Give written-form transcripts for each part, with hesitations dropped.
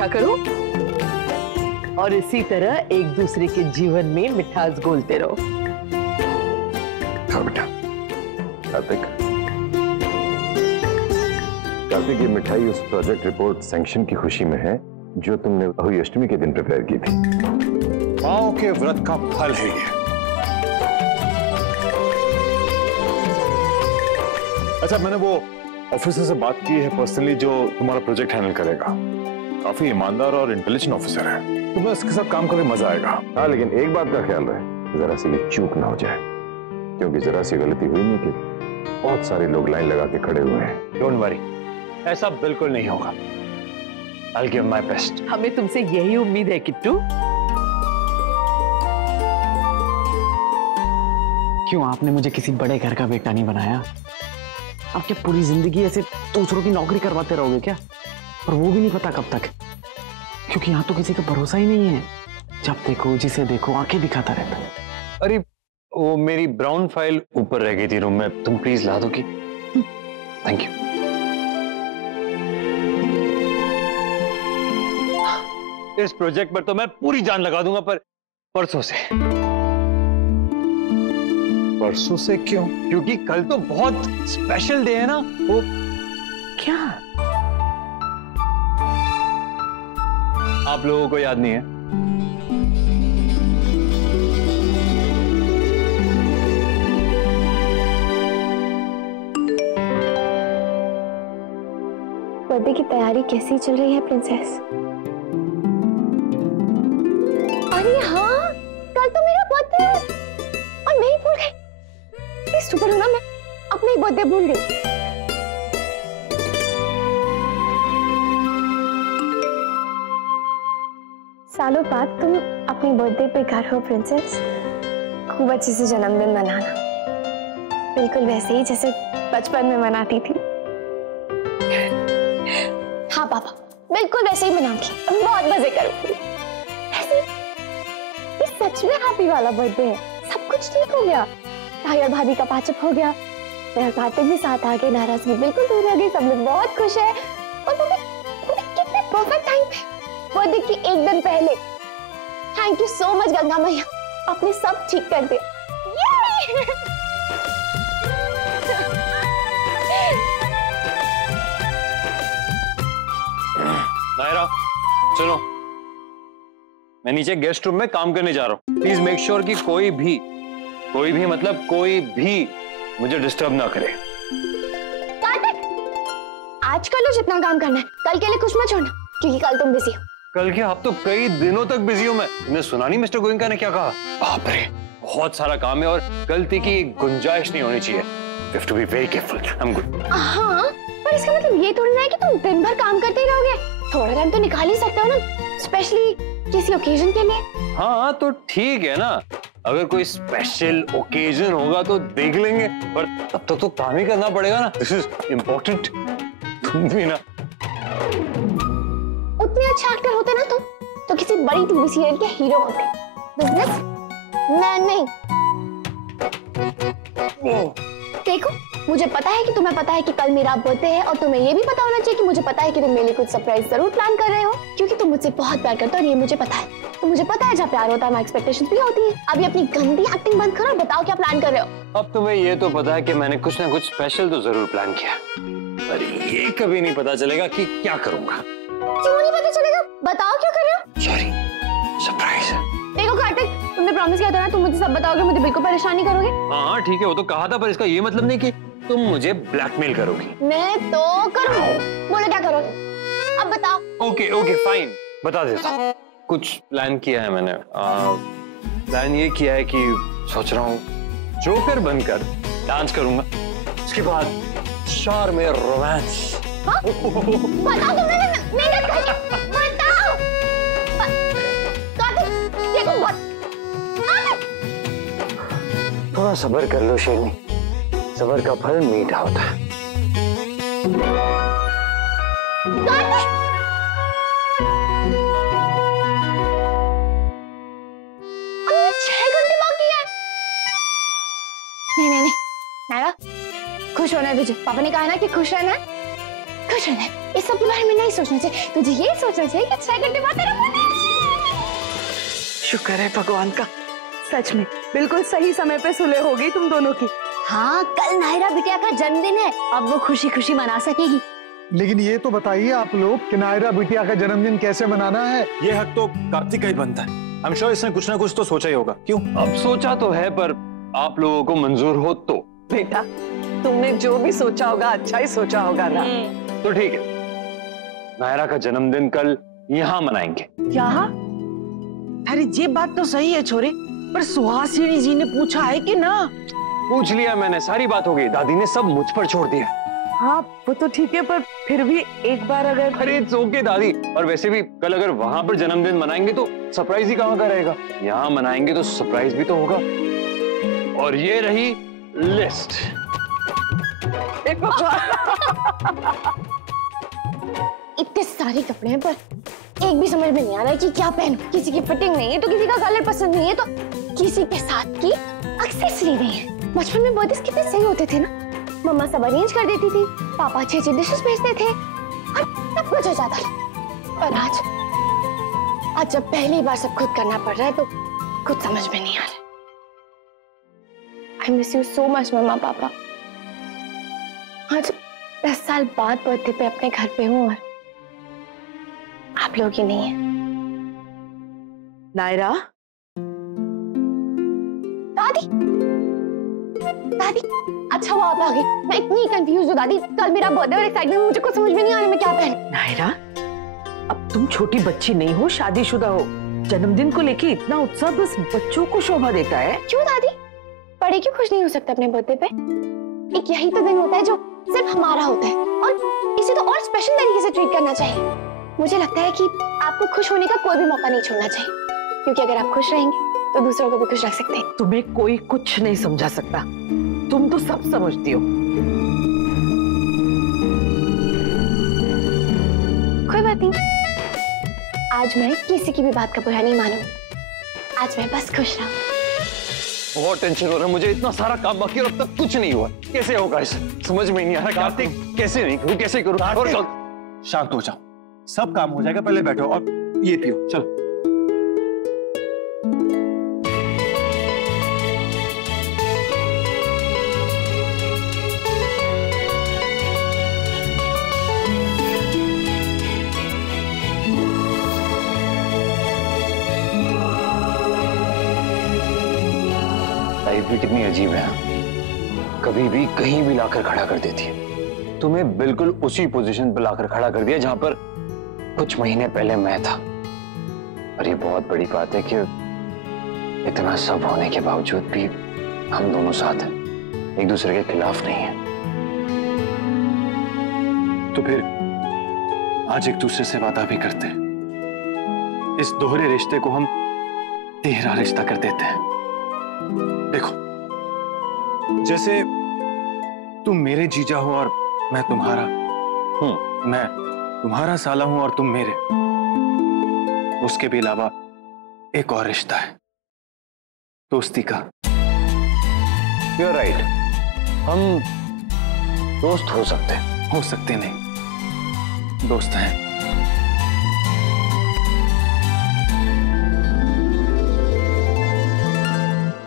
अच्छा करो और इसी तरह एक दूसरे के जीवन में मिठास घोलते रहो। हाँ बेटा। कार्तिक, कार्तिक, ये मिठाई उस प्रोजेक्ट रिपोर्ट सैंक्शन की खुशी में है जो तुमने हुई अष्टमी के दिन प्रिपेयर की थी। माओ के व्रत का फल है ये। अच्छा, मैंने वो ऑफिसर से बात की है पर्सनली जो तुम्हारा प्रोजेक्ट हैंडल करेगा। काफी ईमानदार और इंटेलिजेंट ऑफिसर है, तुम्हें उसके साथ काम करके मजा आएगा। हाँ, लेकिन एक बात का ख्याल रहे, जरा सी भी चूक ना हो जाए, क्योंकि जरा सी गलती हुई नहीं कि बहुत सारे लोग लाइन लगा के खड़े हुए हैं। डोंट वरी, ऐसा बिल्कुल नहीं होगा। I'll give my best। हमें तुमसे यही उम्मीद है किट्टू। क्यों आपने मुझे किसी बड़े घर का बेटा नहीं बनाया? आप क्या पूरी जिंदगी ऐसे दूसरों की नौकरी करवाते रहोगे क्या? और वो भी नहीं पता कब तक, क्योंकि यहाँ तो किसी का भरोसा ही नहीं है। जब देखो जिसे देखो आंखें दिखाता रहता है। अरे वो मेरी ब्राउन फाइल ऊपर रह गई थी रूम में, तुम प्लीज ला दो कि। Thank you. इस प्रोजेक्ट पर तो मैं पूरी जान लगा दूंगा, पर परसों से। परसों से क्यों? क्योंकि कल तो बहुत स्पेशल डे है ना। वो क्या? आप लोगों को याद नहीं है? बर्थडे की तैयारी कैसी चल रही है प्रिंसेस? अरे हाँ, कल तो मेरा बर्थडे है और मैं ही भूल गई। ये सुपर ना, मैं अपना ही बर्थडे भूल गई। सालों बाद तुम अपने बर्थडे पे घर हो प्रिंसेस। खूब अच्छे से जन्मदिन मनाना, बिल्कुल वैसे ही जैसे बचपन में मनाती थी। हाँ पापा, बिल्कुल वैसे ही मनाऊंगी, बहुत मजे करूंगी। ऐसे ये सच में हैप्पी वाला बर्थडे है, सब कुछ ठीक हो गया। भाई और भाभी का पैचअप हो गया, मेरा कार्तिक भी साथ आ गए, नाराजगी बिल्कुल दूर हो गई, सब लोग बहुत खुश है। और तुम्हें कितने परफेक्ट टाइम पे बर्थडे की एक दिन पहले। Thank you so much Ganga मैया, आपने सब ठीक कर दिया। नायरा सुनो, मैं नीचे गेस्ट रूम में काम करने जा रहा हूँ। प्लीज मेक श्योर कि कोई भी मतलब कोई भी मुझे डिस्टर्ब ना करे। कार्तिक, आज कर लो जितना काम करना है, कल के लिए कुछ मत छोड़ना, क्योंकि कल तुम बिजी हो। कल क्या, आप तो कई दिनों तक बिजी हूं मैं। तुमने सुना नहीं मिस्टर गोयनका ने क्या कहा? बाप रे, बहुत सारा काम है और गलती की गुंजाइश नहीं होनी चाहिए। You have to be very careful. I'm good. हाँ, पर इसका मतलब ये थोड़ी ना है कि तुम दिन भर काम करते ही रहोगे। थोड़ा टाइम तो निकाल ही सकते हो ना, स्पेशली किसी ओकेजन के लिए। हाँ तो ठीक है ना, अगर कोई स्पेशल ओकेजन होगा तो देख लेंगे, पर तब तक तो काम ही करना पड़ेगा ना। This is important. तुम भी ना उतने अच्छे एक्टर होते ना तुम तो किसी बड़ी टीवी सीरियल के हीरो होते। बिजनेस मैन नहीं। देखो, मुझे पता है कि तुम्हें पता है कि कल मेरा बर्थडे है, और तुम्हें ये भी पता होना चाहिए कि मुझे पता है कि तुम मेरे लिए कुछ सरप्राइज जरूर प्लान कर रहे हो, क्योंकि तुम मुझसे बहुत प्यार करते हो और ये मुझे पता है। तो मुझे पता है जब प्यार होता है ना एक्सपेक्टेशंस भी होती है। अभी अपनी गंदी एक्टिंग बंद करो और बताओ क्या प्लान कर रहे हो। अब तुम्हें ये तो पता है कि मैंने कुछ ना कुछ स्पेशल तो जरूर प्लान किया, पर ये कभी नहीं पता चलेगा कि क्या करूंगा। क्यों नहीं पता चलेगा? बताओ क्या कर रहे हो। सॉरी, सरप्राइज है। देखो कार्तिक, तुमने प्रॉमिस किया था ना तुम मुझे सब बताओगे, मुझे बिल्कुल परेशान नहीं करोगे। हाँ ठीक है, वो तो कहा था, पर इसका ये मतलब नहीं कि तुम मुझे ब्लैकमेल करोगी। मैं तो करूंगी। बोलो क्या करोगे, अब बताओ। ओके ओके फाइन, बता देता हूँ। कुछ प्लान किया है मैंने। प्लान ये किया है कि सोच रहा हूँ जोकर बनकर डांस करूंगा, उसके बाद शहर में रोमांस। बताओ, तुमने मेहनत करी, बताओ। कार्तिक, देखो थोड़ा सब्र कर लो शेरनी, सब्र का फल मीठा होता है। कार्तिक, अभी 6 घंटे बाकी है। नहीं, नायरा, खुश होना है तुझे। पापा ने कहा ना कि खुश रहना है, खुश बॉयफ्रेंड है, इस सब के बारे में नहीं सोचना चाहिए। तुझे ये सोचना चाहिए कि 6 घंटे बाद तेरा बर्थडे। शुक्र है भगवान का, सच में बिल्कुल सही समय पे सुलह हो गई तुम दोनों की। हाँ, कल नायरा बिटिया का जन्मदिन है, अब वो खुशी खुशी मना सकेगी। लेकिन ये तो बताइए आप लोग कि नायरा बिटिया का जन्मदिन कैसे मनाना है? ये हक तो कार्तिक का ही बनता है। I'm sure इसने कुछ ना कुछ तो सोचा ही होगा। क्यों? अब सोचा तो है, पर आप लोगों को मंजूर हो तो। बेटा, तुमने जो भी सोचा होगा अच्छा ही सोचा होगा ना। तो ठीक है, नायरा का जन्मदिन कल यहाँ मनाएंगे। यहाँ? अरे ये बात तो सही है छोरे, पर सुहासिनी जी ने पूछा है कि ना? पूछ लिया मैंने, सारी बात हो गई। दादी ने सब मुझ पर छोड़ दिया। हाँ वो तो ठीक है, पर फिर भी एक बार अगर। अरे इट्स ओके दादी, और वैसे भी कल अगर वहां पर जन्मदिन मनाएंगे तो सरप्राइज ही कहाँ का रहेगा। यहाँ मनाएंगे तो सरप्राइज भी तो होगा। और ये रही लिस्ट। इतने सारे कपड़े हैं, पर एक भी समझ में नहीं आ रहा है कि क्या पहनूं। किसी की फिटिंग नहीं है तो किसी का कलर पसंद नहीं है तो किसी के साथ की एक्सेसरी नहीं है। बचपन में बर्थडे कितने सही होते थे ना, मम्मा सब अरेंज कर देती थी, पापा अच्छे अच्छे डिशेस भेजते थे और सब कुछ हो जाता था। पर आज जब पहली बार सब खुद करना पड़ रहा है तो कुछ समझ में नहीं आ रहा। I miss you so much mama papa. आज 10 साल बाद बर्थडे पे अपने घर पे हूँ और आप लोग ही नहीं है। नायरा, दादी, दादी, अच्छा वो आप आ गई। मैं इतनी कंफ्यूज हूँ दादी, कल मेरा बर्थडे और एक्साइटमेंट मुझे कुछ समझ में नहीं आ रहा मैं क्या पहनूं। नायरा, अब तुम छोटी बच्ची नहीं हो, शादीशुदा हो। जन्मदिन को लेके इतना उत्साह बस बच्चों को शोभा देता है। क्यों दादी, बड़े क्यों खुश नहीं हो सकते अपने बर्थडे पे? एक यही तो दिन होता है जो सिर्फ हमारा होता है और इसे तो और स्पेशल तरीके से ट्रीट करना चाहिए। मुझे लगता है कि आपको खुश होने का कोई भी मौका नहीं छोड़ना चाहिए, क्योंकि अगर आप खुश रहेंगे तो दूसरों को भी खुश रख सकते हैं। तुम्हें कोई कुछ नहीं समझा सकता, तुम तो सब समझती हो। कोई बात नहीं, आज मैं किसी की भी बात का बुरा नहीं मानूंगी। आज मैं बस खुश रहूं। बहुत टेंशन हो रहा है मुझे, इतना सारा काम बाकी और अब तक कुछ नहीं हुआ। कैसे होगा इसे, समझ में नहीं आ रहा। कार्तिक, कैसे नहीं करूं, कैसे करूं? और शांत हो जाओ, सब काम हो जाएगा। पहले बैठो और ये पियो, चलो। लाइफ भी कितनी अजीब है, कभी भी कहीं भी लाकर खड़ा कर देती है। तुम्हें बिल्कुल उसी पोजीशन पर लाकर खड़ा कर दिया जहां पर कुछ महीने पहले मैं था। और ये बहुत बड़ी बात है कि इतना सब होने के बावजूद भी हम दोनों साथ हैं, एक दूसरे के खिलाफ नहीं है। तो फिर आज एक दूसरे से वादा भी करते हैं। इस दोहरे रिश्ते को हम तिहरा रिश्ता कर देते हैं। देखो, जैसे तुम मेरे जीजा हो और मैं तुम्हारा, मैं तुम्हारा साला हूं और तुम मेरे। उसके भी अलावा एक और रिश्ता है, दोस्ती का। You're right, हम दोस्त हो सकते हैं। हो सकते नहीं, दोस्त हैं।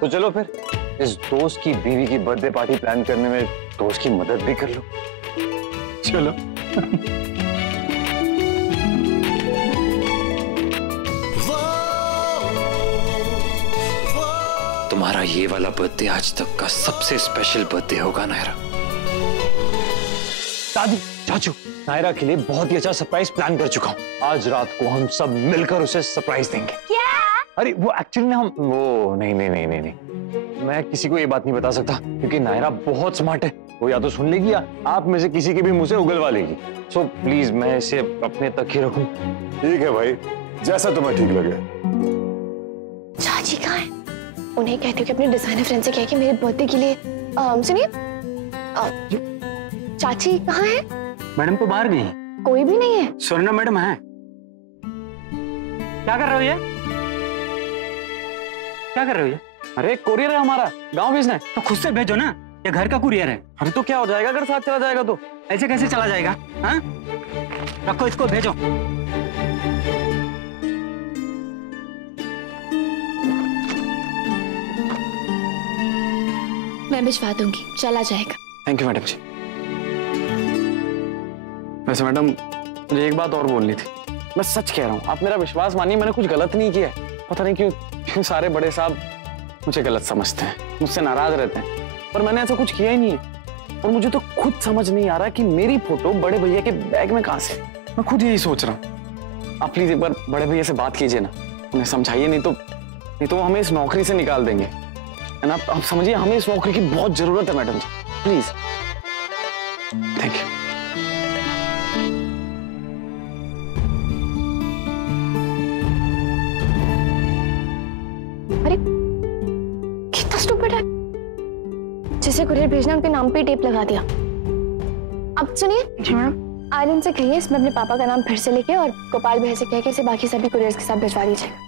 तो चलो फिर इस दोस्त की बीवी की बर्थडे पार्टी प्लान करने में दोस्त की मदद भी कर लो। चलो। तुम्हारा ये वाला बर्थडे आज तक का सबसे स्पेशल बर्थडे होगा नायरा। दादी, चाचू, नायरा के लिए बहुत ही अच्छा सरप्राइज प्लान कर चुका हूँ। आज रात को हम सब मिलकर उसे सरप्राइज देंगे। क्या? अरे वो एक्चुअली हम वो नहीं, मैं किसी को ये बात नहीं बता सकता क्योंकि नायरा बहुत स्मार्ट है। वो या तो सुन लेगी या आप में से किसी के भी मुंह से उगलवा लेगी। सो प्लीज मैं इसे अपने तक ही रखूं। ठीक है भाई, जैसा तुम्हें ठीक लगे। चाची कहाँ है? उन्हें कहती हूँ कि अपने डिजाइनर फ्रेंड से कह के मेरे बर्थडे के लिए सुनिए, चाची कहाँ है? मैडम तो बाहर गई। कोई भी नहीं है। स्वर्णा मैडम है। क्या कर रहे हो ये? क्या कर रहे हो ये? अरे कोरियर है हमारा, गांव भेजना है। तो खुद से भेजो ना, ये घर का कुरियर है। अरे तो क्या हो जाएगा अगर साथ चला जाएगा तो? ऐसे कैसे चला जाएगा? हाँ, रखो इसको, भेजो। मैं भिजवा दूंगी, चला जाएगा। थैंक यू मैडम जी। वैसे मैडम मुझे एक बात और बोलनी थी। मैं सच कह रहा हूँ, आप मेरा विश्वास मानिए, मैंने कुछ गलत नहीं किया है। पता नहीं क्यों सारे बड़े साहब मुझे गलत समझते हैं, मुझसे नाराज रहते हैं, पर मैंने ऐसा कुछ किया ही नहीं है। और मुझे तो खुद समझ नहीं आ रहा कि मेरी फोटो बड़े भैया के बैग में कहां से। मैं खुद यही सोच रहा हूँ। आप प्लीज एक बार बड़े भैया से बात कीजिए ना, उन्हें समझाइए, नहीं तो वो हमें इस नौकरी से निकाल देंगे। है ना? आप समझिए, हमें इस नौकरी की बहुत जरूरत है madam ji, please. Thank you. अरे कितना स्टूपिड है, जिसे कुरियर भेजना उनके नाम पे टेप लगा दिया। अब सुनिए जी मैडम, आर्यन से कहिए इसमें अपने पापा का नाम फिर से लिखे और गोपाल भैया से कह के इसे बाकी सभी कुरियर्स के साथ भिजवा दीजिएगा।